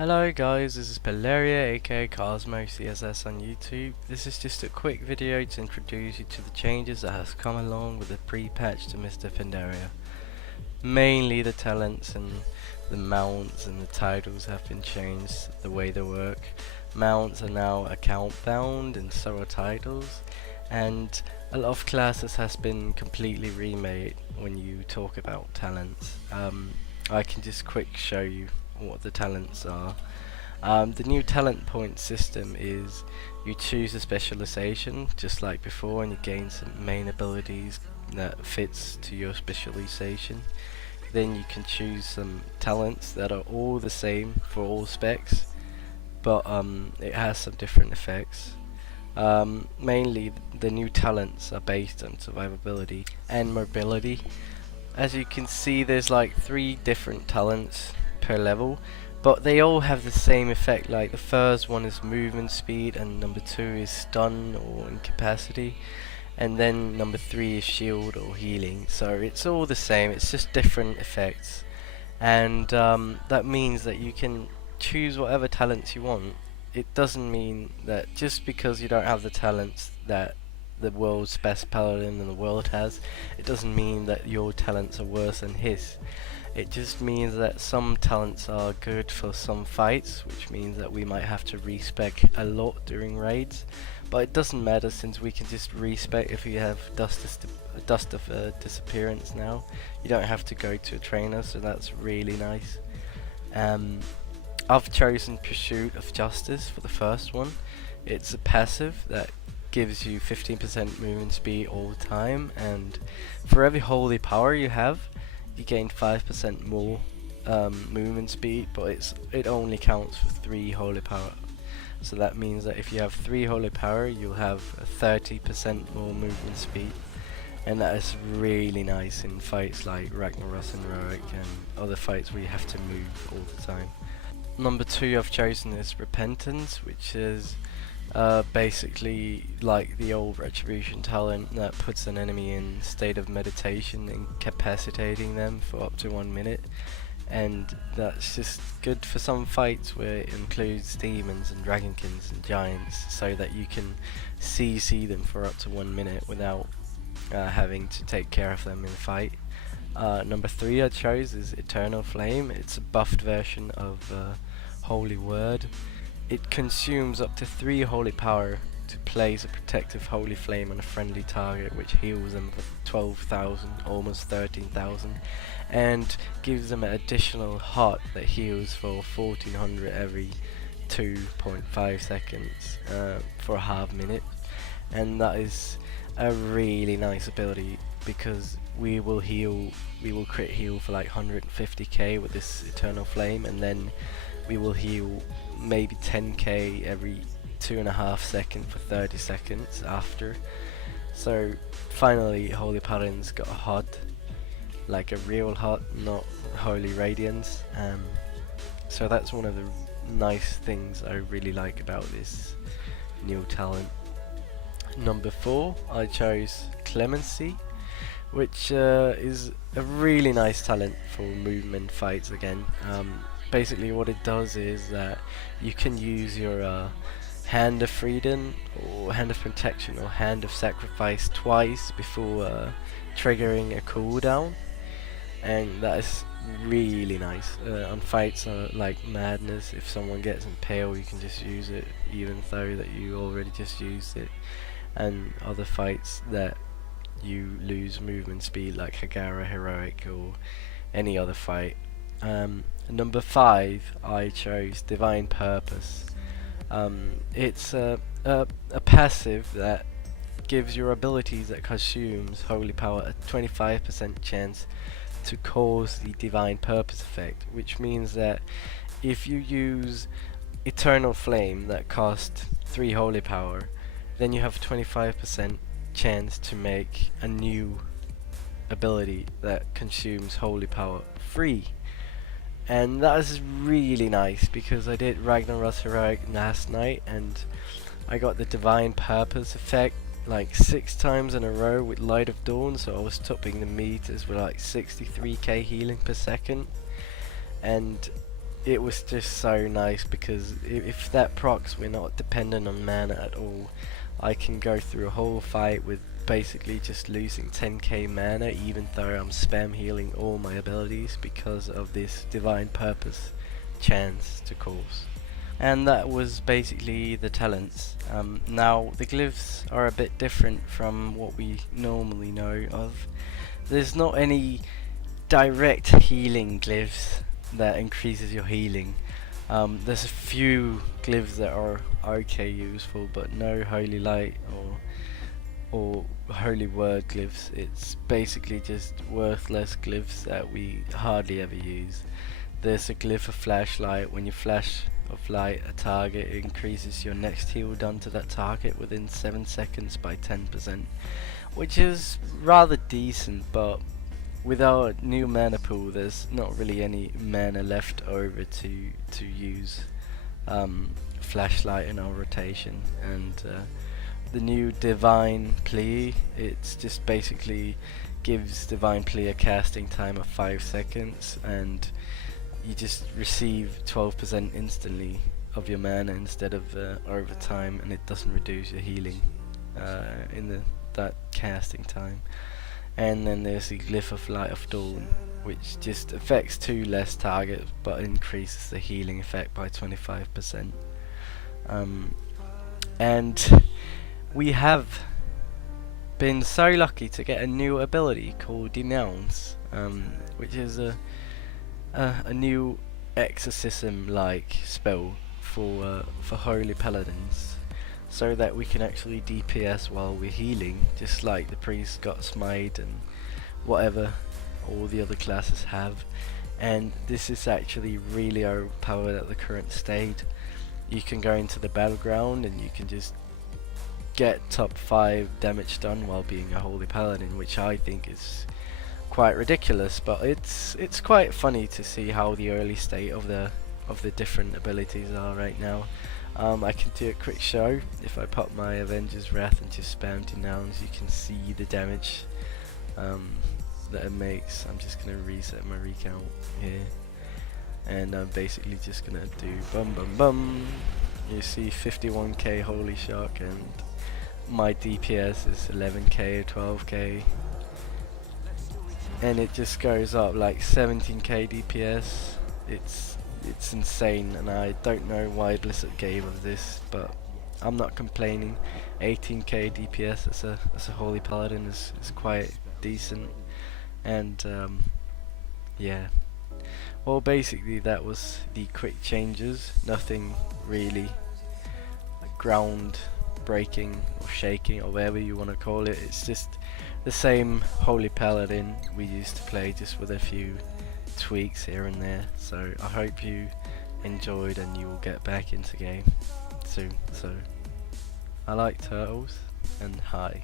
Hello guys, this is Pelaria aka Cosmo CSS on YouTube. This is just a quick video to introduce you to the changes that has come along with the pre-patch to Mr. Pandaria. Mainly the talents and the mounts and the titles have been changed, the way they work. Mounts are now account bound and so are titles, and a lot of classes has been completely remade when you talk about talents. I can just quick show you what the talents are. The new talent point system is you choose a specialization just like before, and you gain some main abilities that fits to your specialization. Then you can choose some talents that are all the same for all specs, but it has some different effects. Mainly the new talents are based on survivability and mobility. As you can see, there's like 3 different talents per level, but they all have the same effect. Like the first one is movement speed, and number 2 is stun or incapacity, and then number 3 is shield or healing. So it's all the same, it's just different effects, and that means that you can choose whatever talents you want. It doesn't mean that just because you don't have the talents that the world's best paladin in the world has, it doesn't mean that your talents are worse than his. It just means that some talents are good for some fights, which means that we might have to respec a lot during raids, but it doesn't matter since we can just respec if you have dust of disappearance now. You don't have to go to a trainer, so that's really nice. I've chosen Pursuit of Justice for the first one. It's a passive that gives you 15% movement speed all the time, and for every holy power you have, you gain 5% more movement speed, but it only counts for 3 holy power. So that means that if you have 3 holy power, you'll have 30% more movement speed, and that is really nice in fights like Ragnaros and Heroic and other fights where you have to move all the time. Number 2 I've chosen is Repentance, which is basically like the old Retribution talent that puts an enemy in state of meditation, incapacitating them for up to 1 minute, and that's just good for some fights where it includes demons and dragonsons and giants, so that you can CC them for up to 1 minute without having to take care of them in a fight. Number 3 I chose is Eternal Flame. It's a buffed version of Holy Word. It consumes up to 3 holy power to place a protective holy flame on a friendly target, which heals them for 12,000, almost 13,000, and gives them an additional heart that heals for 1400 every 2.5 seconds for a half minute. And that is a really nice ability because we will crit heal for like 150k with this Eternal Flame, and then we will heal maybe 10k every 2.5 seconds for 30 seconds after. So finally Holy Paladin's got a HUD, like a real HUD, not Holy Radiance. So that's one of the nice things I really like about this new talent. Number 4 I chose Clemency, which is a really nice talent for movement fights again. Basically what it does is that you can use your Hand of Freedom or Hand of Protection or Hand of Sacrifice twice before triggering a cooldown, and that is really nice. On fights like Madness, if someone gets impaled you can just use it even though that you already just used it, and other fights that you lose movement speed like Hagara, Heroic, or any other fight. Number 5 I chose Divine Purpose. It's a passive that gives your abilities that consumes holy power a 25% chance to cause the Divine Purpose effect, which means that if you use Eternal Flame that costs 3 holy power, then you have 25% chance to make a new ability that consumes holy power free. And that is really nice because I did Ragnaros Heroic last night and I got the Divine Purpose effect like 6 times in a row with Light of Dawn, so I was topping the meters with like 63k healing per second, and it was just so nice because if that procs, we're not dependent on mana at all. I can go through a whole fight with basically just losing 10k mana, even though I'm spam healing all my abilities because of this divine purpose chance to cause. And that was basically the talents. Now the glyphs are a bit different from what we normally know of. There's not any direct healing glyphs that increases your healing. There's a few glyphs that are okay useful, but no holy light or holy word glyphs. It's basically just worthless glyphs that we hardly ever use. There's a glyph of flashlight. When you flash of light a target, it increases your next heal done to that target within 7 seconds by 10%, which is rather decent, but with our new mana pool, there's not really any mana left over to use flashlight in our rotation. And the new divine plea, it's just basically gives divine plea a casting time of 5 seconds, and you just receive 12% instantly of your mana instead of over time, and it doesn't reduce your healing in that casting time. And then there's the glyph of light of dawn, which just affects 2 less targets but increases the healing effect by 25%. And we have been so lucky to get a new ability called Denounce, which is a new exorcism-like spell for holy paladins, so that we can actually DPS while we're healing, just like the priest got smite and whatever all the other classes have. And this is actually really overpowered at the current state. You can go into the battleground and you can just get top 5 damage done while being a holy paladin, which I think is quite ridiculous, but it's quite funny to see how the early state of the different abilities are right now. I can do a quick show. If I pop my Avenger's Wrath and just spam Denounce, you can see the damage that it makes. I'm just gonna reset my recount here, and I'm basically just gonna do bum bum bum. You see 51k holy shock, and my DPS is 11k, 12k, and it just goes up like 17k DPS. It's insane, and I don't know why Blizzard gave us this, but I'm not complaining. 18k DPS as a holy paladin is quite decent. And yeah, well, basically that was the quick changes. Nothing really ground breaking or shaking or whatever you want to call it. It's just the same holy paladin we used to play, just with a few tweaks here and there. So I hope you enjoyed and you will get back into game soon. So I like turtles, and hi.